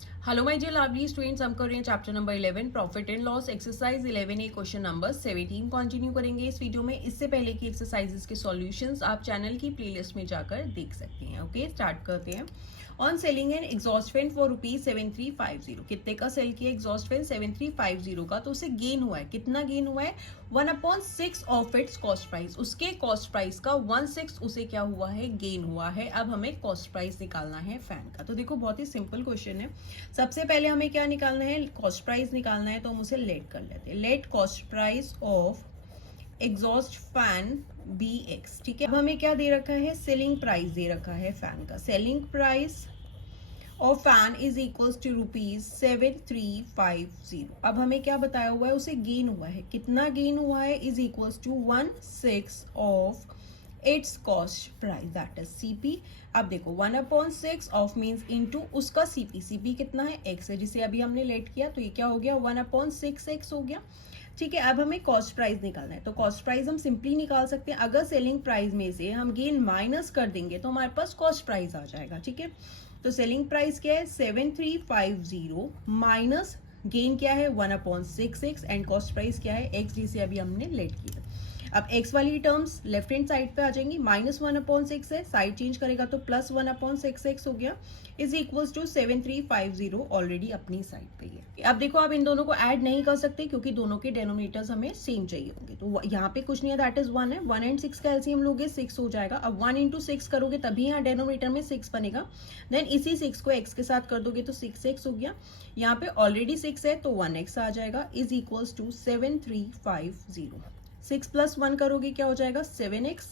Hello my dear lovely students, हम कर रहे हैं chapter number 11 profit and loss exercise 11 A question number 17 continue करेंगे इस वीडियो में। इससे पहले की एक्सरसाइजेस के सॉल्यूशंस आप चैनल की प्लेलिस्ट में जाकर देख सकते हैं। ओके, स्टार्ट करते हैं। On selling N exhaust fan for ₹7350, कितने का सेल किया एग्जॉस्ट फैन? 7350 का। तो उसे गेन हुआ है, कितना गेन हुआ है? 1/6 ऑफ इट्स कॉस्ट प्राइस, उसके कॉस्ट प्राइस का 1/6 उसे क्या हुआ है? गेन हुआ है। अब हमें कॉस्ट प्राइस निकालना है फैन का। तो देखो बहुत ही सिंपल क्वेश्चन है। सबसे पहले हमें क्या निकालना है? कॉस्ट प्राइस निकालना है। तो हम उसे लेट कर लेते हैं। Let cost price of exhaust fan BX। ठीक है, अब हमें क्या दे रखा है? सेलिंग प्राइस दे रखा है फैन का। Selling price of fan is equals to ₹7350। अब हमें क्या बताया हुआ है? उसे गेन हुआ है, कितना गेन हुआ है? Is equals to 1/6 of its cost price, that is CP। अब देखो 1/6 ऑफ मीन्स इनटू उसका CP। CP कितना है? X है, जिसे अभी हमने लेट किया। तो ये क्या हो गया? 1/6X हो गया। ठीक है, अब हमें कॉस्ट प्राइस निकालना है। तो कॉस्ट प्राइस हम सिंपली निकाल सकते हैं। अगर सेलिंग प्राइस में से हम गेन माइनस कर देंगे तो हमारे पास कॉस्ट प्राइस आ जाएगा। ठीक है, तो सेलिंग प्राइस क्या है? 7350 माइनस गेन क्या है? 1/6X एंड कॉस्ट प्राइस क्या है? X, जिसे अभी हमने लेट किया। अब x वाली टर्म्स लेफ्ट हैंड साइड पे आ जाएंगी। -1/6 है, साइड चेंज करेगा तो +1/6x हो गया, इज इक्वल्स टू 7350 ऑलरेडी अपनी साइड पे है। अब देखो आप इन दोनों को ऐड नहीं कर सकते क्योंकि दोनों के डेनोमिनेटर्स हमें सेम चाहिए होंगे। तो यहाँ पे कुछ नहीं है, दैट इज 1 है। 1 एंड 6 का एलसीएम लोगे 6 हो जाएगा। अब 1 × 6 करोगे तभी यहाँ डेनोमिनेटर में 6 बनेगा। देन इसी 6 को x के साथ कर दोगे तो 6x हो गया। यहाँ पे ऑलरेडी 6 है तो 1x आ जाएगा, इज इक्वल्स टू 7350। 6 + 1 करोगे क्या हो जाएगा? 7x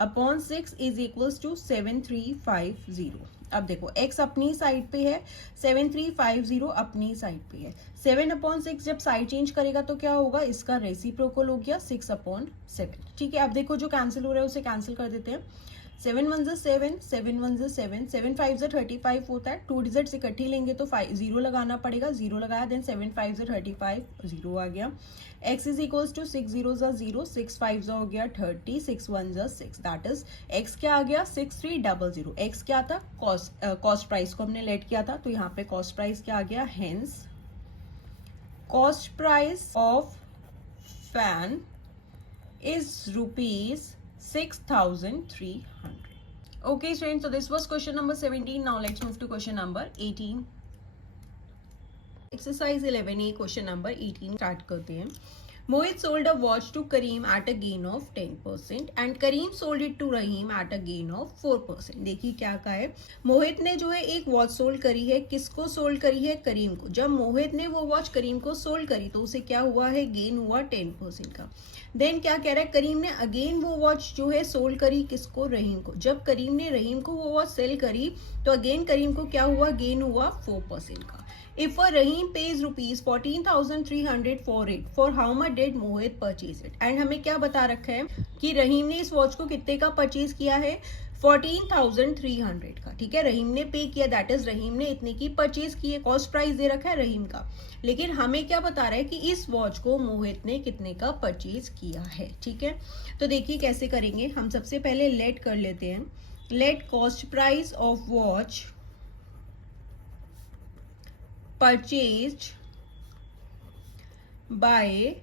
upon 6 is equals to 7350। अब देखो x अपनी साइड पे है, 7350 अपनी साइड पे है। 7/6 जब साइड चेंज करेगा तो क्या होगा? इसका रेसिप्रोकल हो गया 6/7। ठीक है, अब देखो जो कैंसिल हो रहा है उसे कैंसिल कर देते हैं। 7 1 7, 7 1 7, 7 5 35 होता है। 2 डिजिट्स इकट्ठी लेंगे तो 0 लगाना पड़ेगा। 0 लगाया, देन 7 5 35, 0 आ गया। x इज इक्वल्स टू 6 0 0, 6 5 हो गया 30, 6 1 6, दैट इज x क्या आ गया? 6300। x क्या था? कॉस्ट प्राइस को हमने लेट किया था, तो यहाँ पे कॉस्ट प्राइस क्या आ गया? Hence cost price of fan is ₹6,300. Okay students, so this was question number 17. Now let's move to question number 18. Exercise 11A question number 18 start करते हैं। Mohit sold a watch to Kareem at a gain of 10% and Kareem sold it to Rahim at a gain of 4%. देखिए क्या कहा है, मोहित ने जो है एक वॉच सोल्ड करी है। किसको सोल्ड करी है? करीम को। जब मोहित ने वो वॉच करीम को सोल्ड करी तो उसे क्या हुआ है? गेन हुआ 10% का। देन क्या कह रहा है? करीम ने अगेन वो वॉच जो है सोल्ड करी, किसको? रहीम को। जब करीम ने रहीम को वो वॉच सेल करी तो अगेन करीम को क्या हुआ? गेन हुआ 4% का। If a Rahim pays ₹14,300 for it, for how much did Mohit purchase it? And हमें क्या बता रखा है कि रहीम ने इस वॉच को कितने का परचेज किया है? 14,300 का। ठीक है, रहीम ने पे किया, दैट इज रहीम ने इतने की परचेज की है। कॉस्ट प्राइस दे रखा है रहीम का, लेकिन हमें क्या बता रहा है कि इस वॉच को मोहित ने कितने का परचेज किया है। ठीक है, तो देखिए कैसे करेंगे। हम सबसे पहले लेट कर लेते हैं। Let cost price of watch purchased by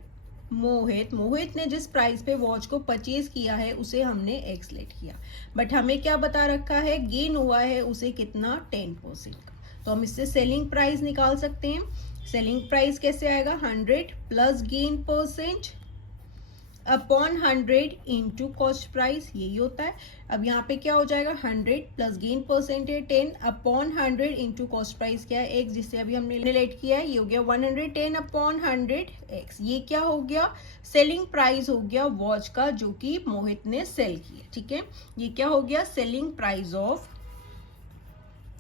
Mohit. Mohit ने जिस प्राइस पे वॉच को परचेज किया है उसे हमने एक्स लेट किया, बट हमें क्या बता रखा है? गेन हुआ है उसे कितना? 10% का। तो हम इससे सेलिंग प्राइस निकाल सकते हैं। सेलिंग प्राइस कैसे आएगा? 100 plus gain percent upon 100 into cost price, यही होता है। अब यहाँ पे क्या हो जाएगा? 100 प्लस गेन परसेंट है 10 अपॉन 100 इंटू कॉस्ट प्राइस क्या है? X, जिससे अभी हमने लेट किया है। ये हो गया 110 अपॉन 100x। ये क्या हो गया? सेलिंग प्राइस हो गया वॉच का जो कि मोहित ने सेल किया। ठीक है, ये क्या हो गया? Selling price of.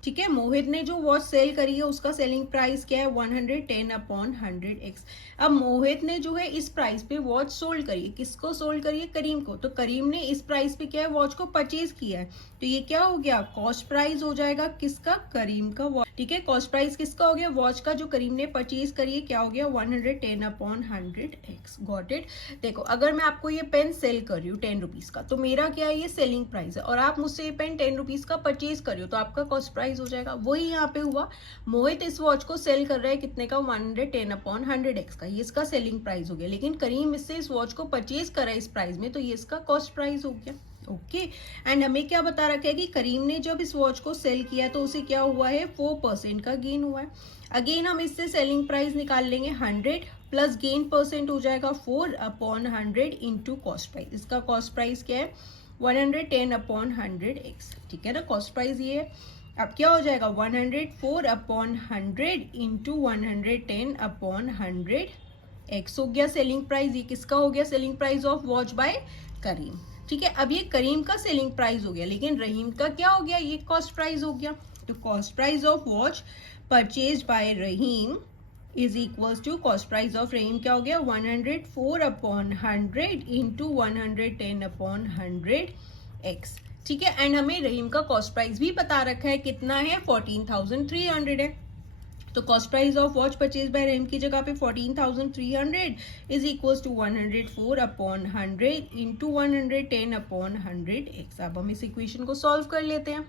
ठीक है, मोहित ने जो वॉच सेल करी है उसका सेलिंग प्राइस क्या है? 110 अपॉन 100x। अब मोहित ने जो है इस प्राइस पे वॉच सोल्ड करी है। किसको सोल्ड करी है? करीम को। तो करीम ने इस प्राइस पे क्या है? वॉच को परचेज किया है। तो ये क्या हो गया, कॉस्ट प्राइस हो जाएगा किसका, करीम का वॉच। ठीक है, कॉस्ट प्राइस किसका हो गया, वॉच का, जो करीम ने परचेज करी है, क्या हो गया 110/100x। Got it. देखो अगर मैं आपको ये पेन सेल कर रही हूँ 10 रुपीज का, तो मेरा क्या है, ये सेलिंग प्राइस है, और आप मुझसे ये पेन 10 रुपीज का परचेज कर रही हो, तो आपका कॉस्ट प्राइस हो जाएगा। वही यहाँ पे हुआ, मोहित इस वॉच को सेल कर रहा है कितने का, 110/100x का, ये इसका सेलिंग प्राइस हो गया। लेकिन करीम इससे इस वॉच को परचेज कर रहा है इस प्राइस में, तो ये इसका कॉस्ट प्राइस हो गया। ओके एंड हमें क्या बता रखा है कि करीम ने जब इस वॉच को सेल किया तो उसे क्या हुआ है, 4% का गेन हुआ है। अगेन हम इससे सेलिंग प्राइस निकाल लेंगे 100 प्लस गेन परसेंट हो जाएगा 4/100 इंटू कॉस्ट प्राइस। इसका कॉस्ट प्राइस क्या है, 110/100x। ठीक है ना, कॉस्ट प्राइस ये है। अब क्या हो जाएगा, 104/100 इंटू 110/100x हो गया सेलिंग प्राइस। ये किसका हो गया, selling price of watch by Karim. ठीक है, अब ये करीम का सेलिंग प्राइस हो गया, लेकिन रहीम का क्या हो गया, ये कॉस्ट प्राइस हो गया। तो cost price of watch purchase by Rahim is equals to cost price of Rahim क्या हो गया, 104/100 इंटू 110/100x। ठीक है, एंड हमें रहीम का कॉस्ट प्राइस भी बता रखा है, कितना है, 14,300 है। तो cost price of watch purchase by Rahim की जगह पे 14,300 is equals to 104/100 into 110/100x। अब हम इस इक्वेशन को सॉल्व कर लेते हैं।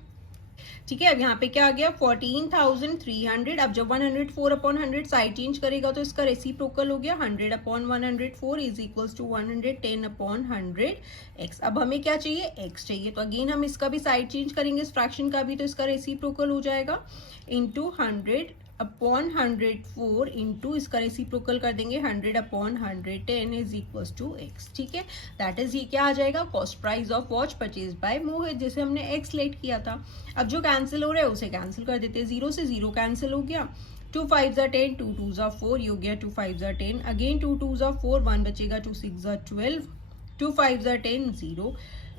ठीक है, अब यहाँ पे क्या आ गया, 14,300। अब जब 104/100 साइड चेंज करेगा तो इसका रेसिप्रोकल हो गया, 100/104 इज इक्वल्स टू 110/100x। अब हमें क्या चाहिए, x चाहिए, तो अगेन हम इसका भी साइड चेंज करेंगे, इस फ्रैक्शन का भी, तो इसका रेसिप्रोकल हो जाएगा इंटू 100/104 इंटू इसका रेसिप्रोकल कर देंगे 100/110 इज इक्वल्स टू x। ठीक है, दैट इज ये क्या आ जाएगा, cost price of watch purchase by Mohit, जैसे हमने x लेट किया था। अब जो कैंसिल हो रहा है उसे कैंसिल कर देते हैं, 0 से 0 कैंसिल हो गया, 2 5 10, 2 2 4, ये हो गया 2 5 10, अगेन 2 2 4, 1 बचेगा, 2 6 12, 2 5 10 0,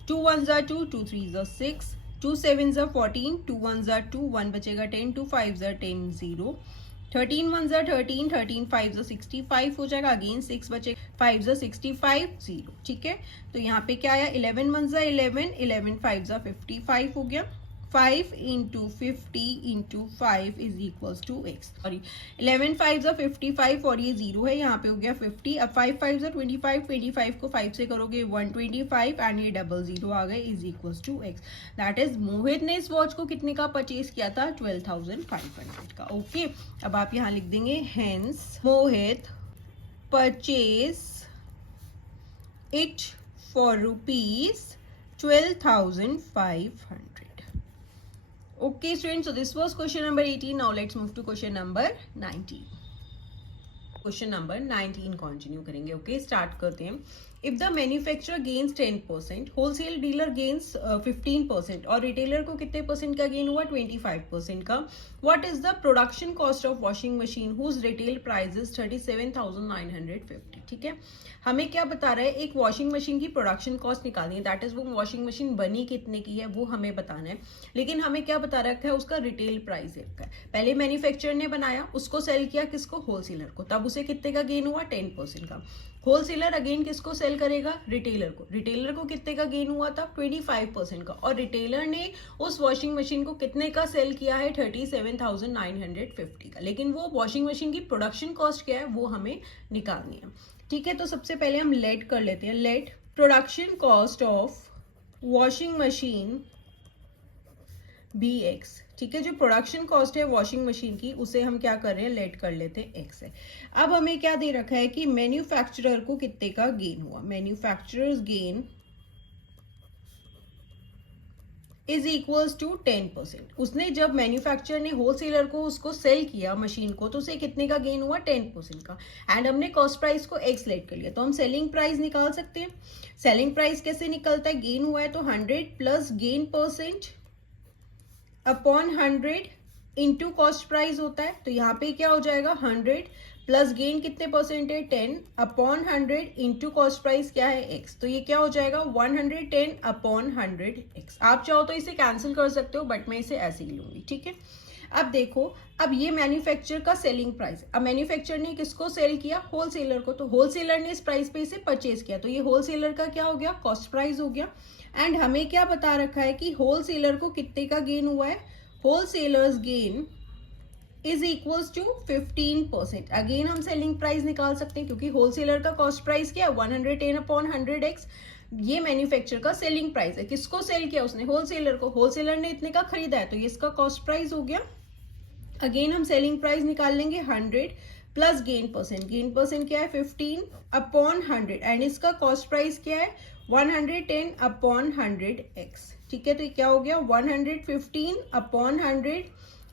2 1 2, 2 3 6, 2 7 14, 2 1 2, 1 बचेगा 10, 2 5 10 0, 13 1 13, 13 5 65 हो जाएगा, अगेन 6 बचेगा, 5 65 0। ठीक है, तो यहाँ पे क्या आया, 11 1 11, 11 5 55 हो गया, 5 into 50 into 5 is equals to x। Sorry, 11 5 55 और ये 0 है, यहाँ पे हो गया 50। अब 5 5 25, 25 को 5 से करोगे 125 एंड ये 00 आ गए is equals to x। That is Mohit ने इस वॉच को कितने का परचेज किया था, 12,500 का। ओके, अब आप यहाँ लिख देंगे, hence Mohit purchase it for ₹12,500. Okay students, so this was question number 18. Now let's move to question number 19. Question number 19 continue करेंगे। ओके, स्टार्ट करते हैं। If the manufacturer gains 10%, wholesale dealer gains 15% और retailer को कितने percent का gain हुआ, 25% का। What is the production cost of washing machine whose retail price is 37,950। ठीक है, हमें क्या बता रहा है, एक वॉशिंग मशीन की प्रोडक्शन कॉस्ट निकालनी है, दैट इज वो वॉशिंग मशीन बनी कितने की है वो हमें बताना है। लेकिन हमें क्या बता रखा है, उसका रिटेल प्राइस है। पहले मैन्युफैक्चरर ने बनाया, उसको सेल किया किसको, होलसेलर को, तब उसे कितने का गेन हुआ, 10% का। होलसेलर अगेन किसको सेल करेगा, रिटेलर को, रिटेलर को कितने का गेन हुआ था, 25% का। और रिटेलर ने उस वॉशिंग मशीन को कितने का सेल किया है, 37,950 का। लेकिन वो वॉशिंग मशीन की प्रोडक्शन कॉस्ट क्या है वो हमें निकालनी है। ठीक है, तो सबसे पहले हम लेट कर लेते हैं। Let production cost of washing machine BX। ठीक है, जो प्रोडक्शन कॉस्ट है वॉशिंग मशीन की उसे हम क्या कर रहे हैं, लेट कर लेते हैं x है। अब हमें क्या दे रखा है कि मैन्युफैक्चरर को कितने का गेन हुआ, manufacturer's gain is equals to 10%। उसने जब मैन्युफैक्चरर ने होलसेलर को उसको सेल किया मशीन को, तो उसे कितने का गेन हुआ, 10% का। एंड हमने कॉस्ट प्राइस को x लेट कर लिया, तो हम सेलिंग प्राइस निकाल सकते हैं। सेलिंग प्राइस कैसे निकलता है, गेन हुआ है तो 100 plus gain percent upon 100 into cost price होता है। तो यहाँ पे क्या हो जाएगा, 100 प्लस गेन कितने परसेंट है, 10 अपॉन 100 इंटू कॉस्ट प्राइस क्या है, x। तो ये क्या हो जाएगा, 110 अपॉन 100x। आप चाहो तो इसे कैंसिल कर सकते हो, बट मैं इसे ऐसे ही लूंगी। ठीक है, अब देखो, अब ये मैन्युफैक्चरर का सेलिंग प्राइस। अब मैन्युफैक्चरर ने किसको सेल किया, होलसेलर को, तो होलसेलर ने इस प्राइस पे इसे परचेज किया, तो ये होलसेलर का क्या हो गया, कॉस्ट प्राइस हो गया। एंड हमें क्या बता रखा है कि होलसेलर को कितने का गेन हुआ है, wholesaler's gain is equals to 15%। Again हम सेलिंग प्राइस निकाल सकते हैं क्योंकि होलसेलर का कॉस्ट प्राइस क्या है 110/100x, ये मैन्युफैक्चर का सेलिंग प्राइस है। किसको सेल किया उसने, होलसेलर को, होलसेलर ने इतने का खरीदा है तो ये इसका कॉस्ट प्राइस हो गया। अगेन हम सेलिंग प्राइस निकाल लेंगे 100 प्लस गेन परसेंट क्या है 15/100 एंड इसका कॉस्ट प्राइस क्या है 110/100x। ठीक है, तो ये क्या हो गया 115/100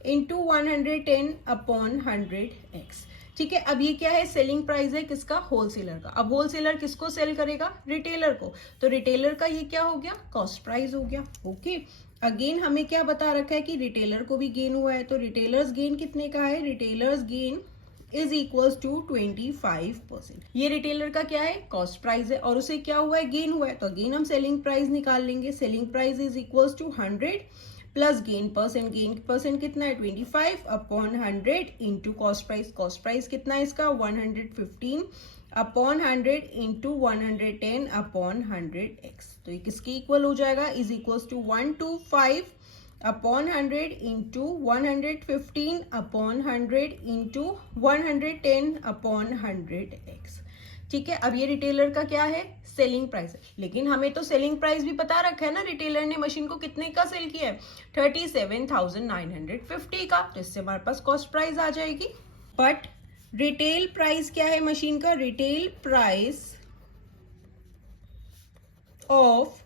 इंटू 110/100x। ठीक है, अब ये क्या है, सेलिंग प्राइस है किसका, होलसेलर का। अब होलसेलर किसको सेल करेगा, रिटेलर को, तो रिटेलर का ये क्या हो गया, कॉस्ट प्राइस हो गया। ओके, अगेन हमें क्या बता रखा है कि रिटेलर को भी गेन हुआ है, तो रिटेलर्स गेन कितने का है, retailer's gain is equals to 25%। ये रिटेलर का क्या है, कॉस्ट प्राइस है और उसे क्या हुआ है, गेन हुआ है, तो अगेन हम सेलिंग प्राइस निकाल लेंगे। Selling price is equals to 100 plus gain percent कितना है 25/100 इंटू कॉस्ट प्राइस कितना है इसका 115/100 इंटू 110/100x। तो ये किसके इक्वल हो जाएगा, is equals to 125/100 into 115/100 into 110/100x। ठीक है, अब ये रिटेलर का क्या है, सेलिंग प्राइस है, लेकिन हमें तो सेलिंग प्राइस भी पता रखा है ना, रिटेलर ने मशीन को कितने का सेल किया है 37,950 का, तो इससे हमारे पास कॉस्ट प्राइस आ जाएगी। बट रिटेल प्राइस क्या है मशीन का, retail price of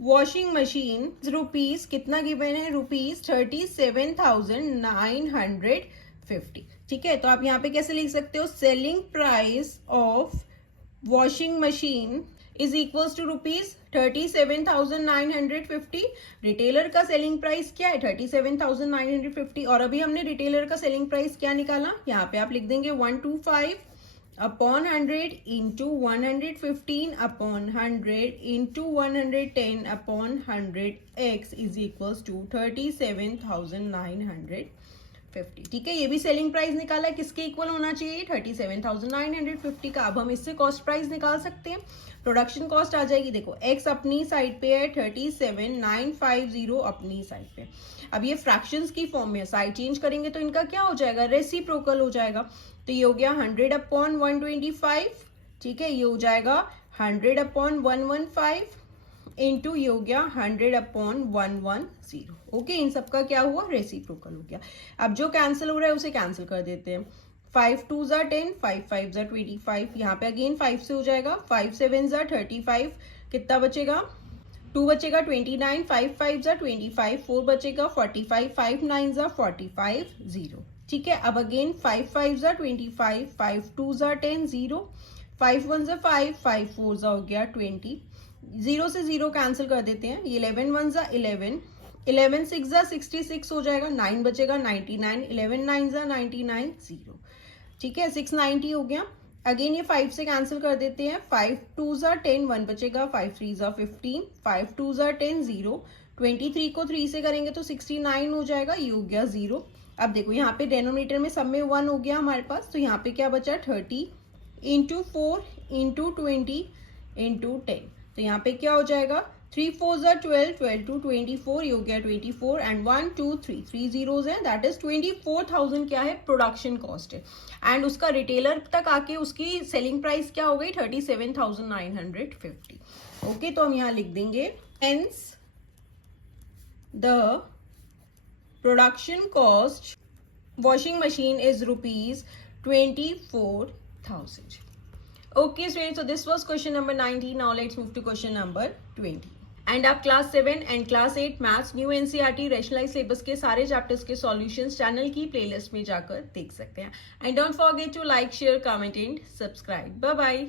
washing machine rupees कितना गिवन है, रुपीज 37,950। ठीक है, तो आप यहाँ पे कैसे लिख सकते हो, selling price of washing machine is equals to rupees 37,950। Retailer का सेलिंग प्राइस क्या है 37,950 और अभी हमने रिटेलर का सेलिंग प्राइस क्या निकाला, यहाँ पे आप लिख देंगे 125/100 into 115/100 into 110/100x is equals to 37,950। ठीक है, ये भी सेलिंग प्राइस निकाला है, किसके इक्वल होना चाहिए 37,950 का। अब हम इससे कॉस्ट प्राइस निकाल सकते हैं, प्रोडक्शन कॉस्ट आ जाएगी, देखो x अपनी साइड पे है 37,950 अपनी साइड पे। अब ये फ्रैक्शंस की फॉर्म में, साइड चेंज करेंगे तो इनका क्या हो जाएगा, रेसिप्रोकल हो जाएगा, तो ये हो गया 100/125। ठीक है, ये हो जाएगा 100/115 इंटू ये हो गया 100/110। ओके, इन सबका क्या हुआ, रेसिप्रोकल हो गया। अब जो कैंसिल हो रहा है उसे कैंसिल कर देते हैं, 5 2s are 10, 5 5s are 25, यहाँ पे अगेन 5 से हो जाएगा, 5 7s are 35, कितना बचेगा 2 बचेगा 29, 5 5s are 25, 4 बचेगा 45, 5 9s are 45 0। ठीक है, अब again 5 5s are 25, 5 2s are 10 0, 5 1s are 5, 5 4s हो गया 20, 0 से 0 कैंसिल कर देते हैं, 11 1s are 11, 11 6s are 66 हो जाएगा, 9 बचेगा 99, 11 9s are 99 0। ठीक है, 690 हो गया। अगेन ये 5 से कैंसिल कर देते हैं, 5 2s are 10, 1 बचेगा, 5 3s are 15, 5 2s are 10 0, 23 को 3 से करेंगे तो 69 हो जाएगा, ये हो गया 0। अब देखो यहाँ पे डेनोमिनेटर में सब में 1 हो गया हमारे पास, तो यहाँ पे क्या बचा 30 इंटू 4 इंटू 20 इंटू 10, तो यहाँ पे क्या हो जाएगा 3 4s are 12, 12 to 24, ये हो गया 24 एंड 1 2 3 3 zeros हैं, दैट इज 24,000 क्या है, प्रोडक्शन कॉस्ट है। एंड उसका रिटेलर तक आके उसकी सेलिंग प्राइस क्या हो गई 37,950। ओके, तो हम यहाँ लिख देंगे hence the production cost washing machine is rupees 24,000। Okay students, so this was question number 19. Now let's move to question number 20. And आप class 7 and class 8 maths new NCERT rationalise syllabus के सारे chapters के solutions channel की playlist में जाकर देख सकते हैं। And don't forget to like share comment and subscribe. Bye bye.